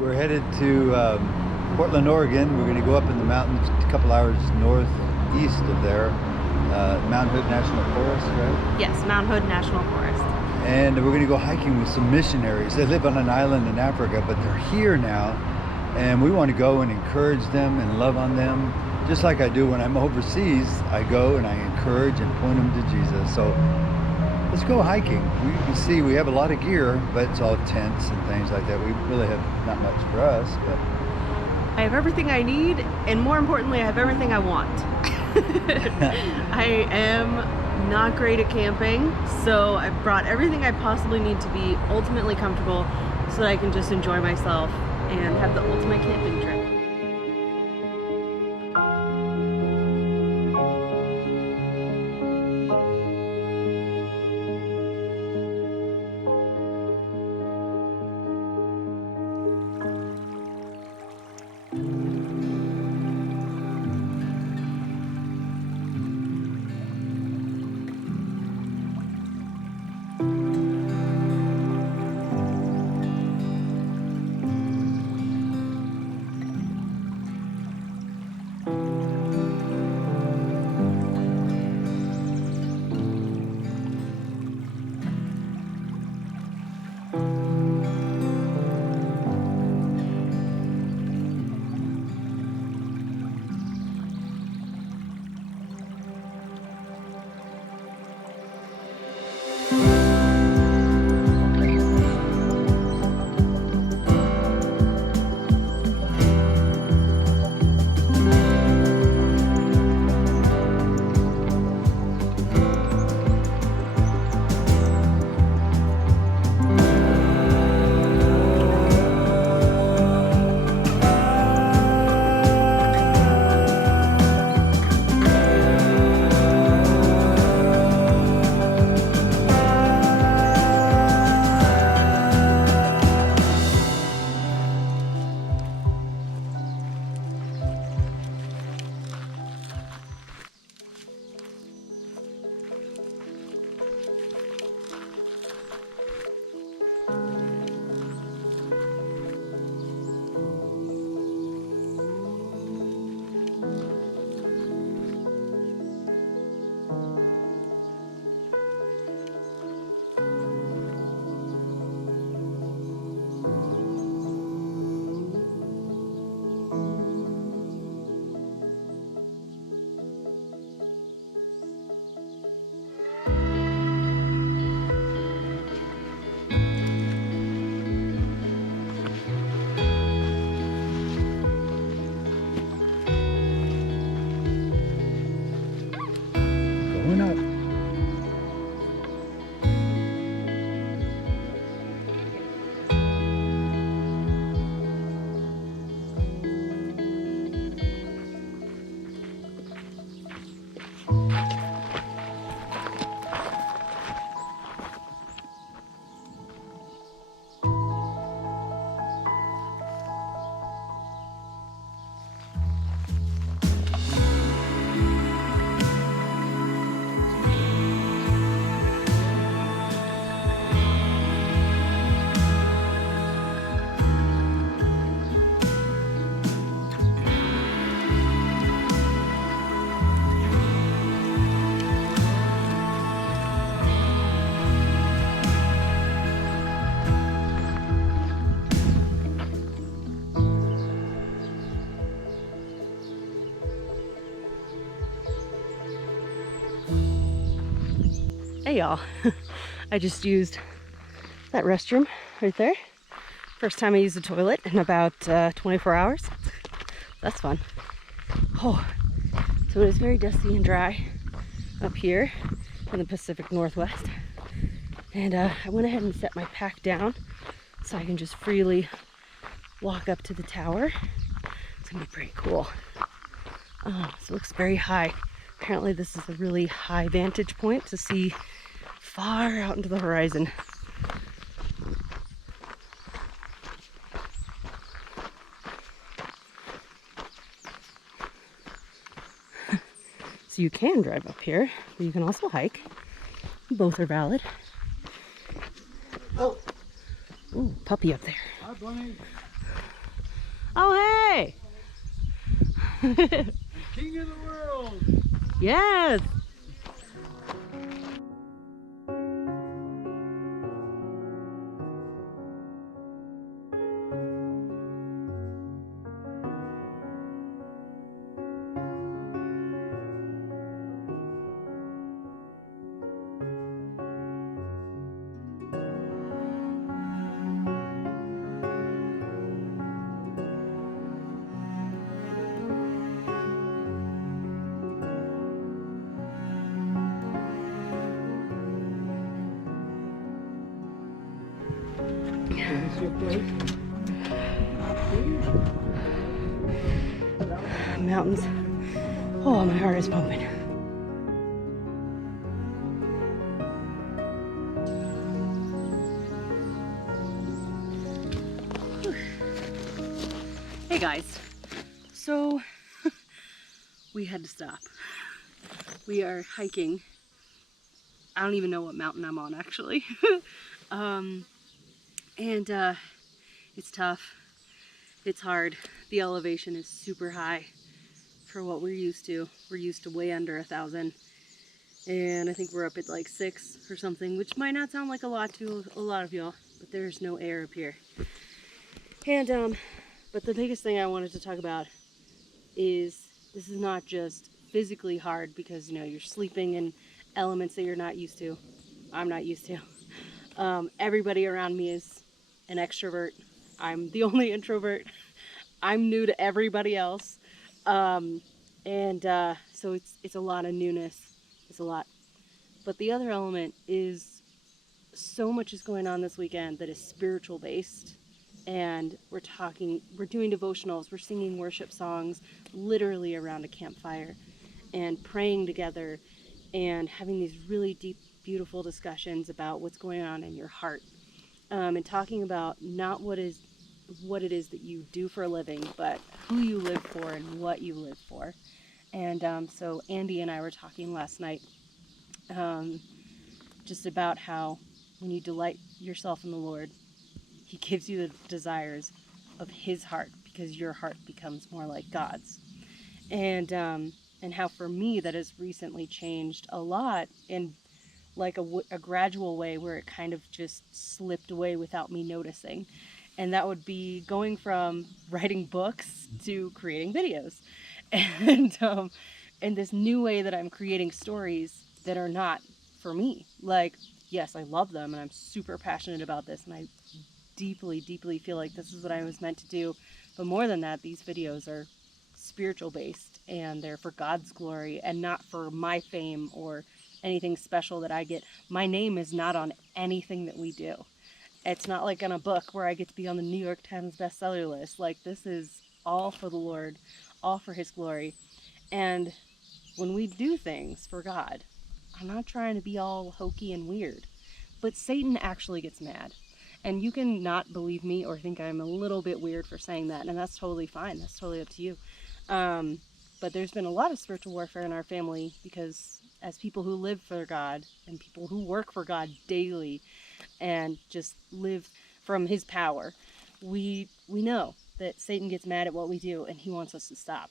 We're headed to Portland, Oregon. We're going to go up in the mountains a couple hours northeast of there. Mount Hood National Forest, right? Yes, Mount Hood National Forest. And we're going to go hiking with some missionaries. They live on an island in Africa, but they're here now. And we want to go and encourage them and love on them. Just like I do when I'm overseas, I go and I encourage and point them to Jesus. So let's go hiking. You can see we have a lot of gear, but it's all tents and things like that. We really have not much for us, but I have everything I need, and more importantly, I have everything I want. I am not great at camping, so I've brought everything I possibly need to be ultimately comfortable so that I can just enjoy myself and have the ultimate camping trip. Hey y'all, I just used that restroom right there. First time I used the toilet in about 24 hours. That's fun. Oh, so it is very dusty and dry up here. in the Pacific Northwest. And I went ahead and set my pack down so I can just freely walk up to the tower. It's gonna be pretty cool. So it looks very high. Apparently this is a really high vantage point to see far out into the horizon. So you can drive up here, but you can also hike. Both are valid. Oh, ooh, puppy up there. Hi, Bunny. Oh, hey! King of the world. Yes! Is this your place? Mountains. Oh, my heart is pumping. Hey guys, so we had to stop. We are hiking. I don't even know what mountain I'm on actually. It's tough. It's hard. The elevation is super high for what we're used to. We're used to way under 1,000. And I think we're up at like 6 or something, which might not sound like a lot to a lot of y'all, but there's no air up here. And but the biggest thing I wanted to talk about is this is not just physically hard because, you know, you're sleeping in elements that you're not used to. I'm not used to. Everybody around me is an extrovert. I'm the only introvert. I'm new to everybody else. So it's a lot of newness. It's a lot. But the other element is so much is going on this weekend that is spiritual based. And we're doing devotionals, we're singing worship songs literally around a campfire and praying together and having these really deep, beautiful discussions about what's going on in your heart. And talking about not what it is that you do for a living, but who you live for and what you live for. And so Andy and I were talking last night just about how when you delight yourself in the Lord, He gives you the desires of His heart because your heart becomes more like God's. And how for me that has recently changed a lot in like a gradual way where it kind of just slipped away without me noticing. And that would be going from writing books to creating videos. And this new way that I'm creating stories that are not for me. Like, yes, I love them and I'm super passionate about this and I deeply, deeply feel like this is what I was meant to do. But more than that, these videos are spiritual based and they're for God's glory and not for my fame or anything special that I get. My name is not on anything that we do. It's not like on a book where I get to be on the New York Times bestseller list. Like, this is all for the Lord, all for His glory. And when we do things for God, I'm not trying to be all hokey and weird, but Satan actually gets mad. And you can not believe me or think I'm a little bit weird for saying that, and that's totally fine. That's totally up to you. But there's been a lot of spiritual warfare in our family because as people who live for God and people who work for God daily and just live from His power, we know that Satan gets mad at what we do and he wants us to stop.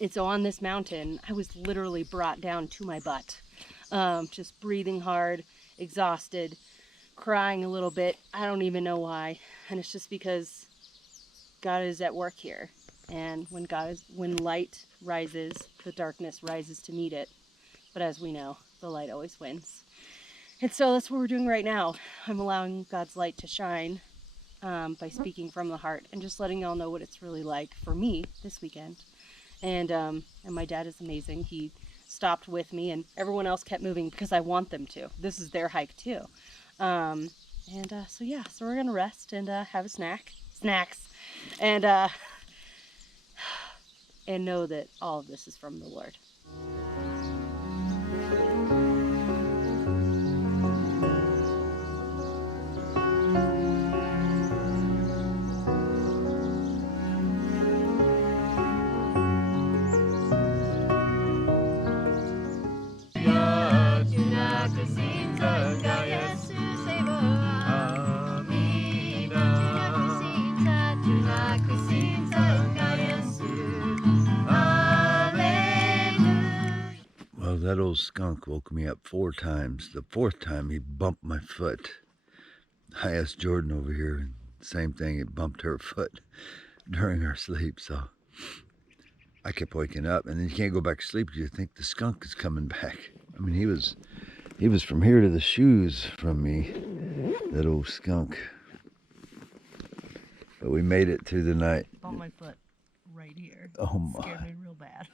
And so on this mountain, I was literally brought down to my butt, just breathing hard, exhausted, crying a little bit. I don't even know why. And it's just because God is at work here. And when light rises, the darkness rises to meet it. But as we know, the light always wins. And so that's what we're doing right now. I'm allowing God's light to shine by speaking from the heart and just letting y'all know what it's really like for me this weekend. And my dad is amazing. He stopped with me, and everyone else kept moving because I want them to. This is their hike too. So yeah, so we're gonna rest and have a snacks, and and know that all of this is from the Lord. Well, that old skunk woke me up 4 times. The 4th time, he bumped my foot. I asked Jordan over here, and same thing, it bumped her foot during our sleep, so I kept waking up, and then you can't go back to sleep because you think the skunk is coming back. I mean, he was from here to the shoes from me, that old skunk. But we made it through the night. Bumped my foot right here. Oh my. Scared me real bad.